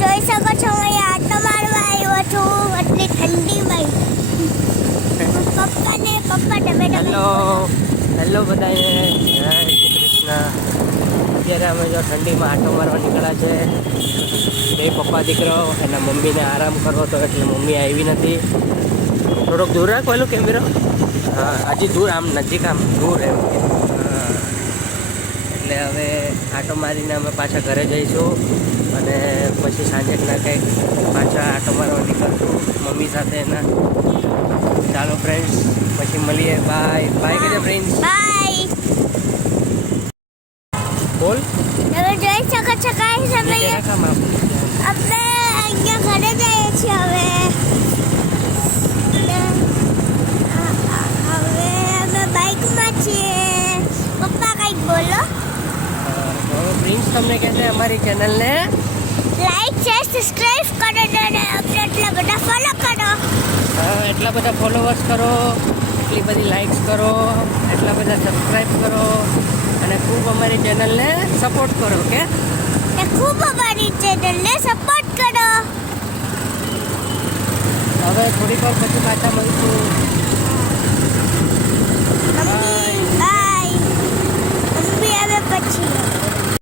જોઈ શકો છો હું આટો મારવા આવ્યો છું આટલી ઠંડીમાં. પપ્પા ડબે હેલો બધાને જય શ્રી કૃષ્ણ. અત્યારે અમે જો ઠંડીમાં આટો મારવા નીકળ્યા છે. બે પપ્પા દીકરો એના મમ્મીને આરામ કરવો તો એટલે મમ્મી આવી નથી. થોડોક દૂર રાખો એલો કેમેરો. હા હજી દૂર, આમ નજીક આમ દૂર એમ. એટલે હવે આટો મારીને અમે પાછા ઘરે જઈશું અને પછી સાંજેના કંઈક પાછા આટો મારવા નીકળશું મમ્મી સાથે એના. ચાલો ફ્રેન્ડ્સ, પછી મળીએ. બાય બાય કહેજો ફ્રેન્ડ્સ. બાય. બોલ. તમે જોઈ શકો છો ગાઈસ અમે આપણે અહીંયા ઘરે જઈએ છીએ હવે. હવે અમે બાઇકમાં છીએ. પપ્પા કંઈક બોલો. પ્રિન્સ તમને કહે છે અમારી ચેનલને લાઈક શેર સબસ્ક્રાઇબ કરો અને એટલા બધા ફોલો કરો. એટલા બધા ફોલોવર્સ કરો, એટલી બધી લાઇક્સ કરો, એટલા બધા સબસ્ક્રાઈબ કરો અને ખૂબ અમારી ચેનલને સપોર્ટ કરો. ઓકે, ને ખૂબ અમારી ચેનલને સપોર્ટ કરો. હવે થોડીક વાર પછી પાછા મળીશું. Mummy by. મમ્મી આવે પછી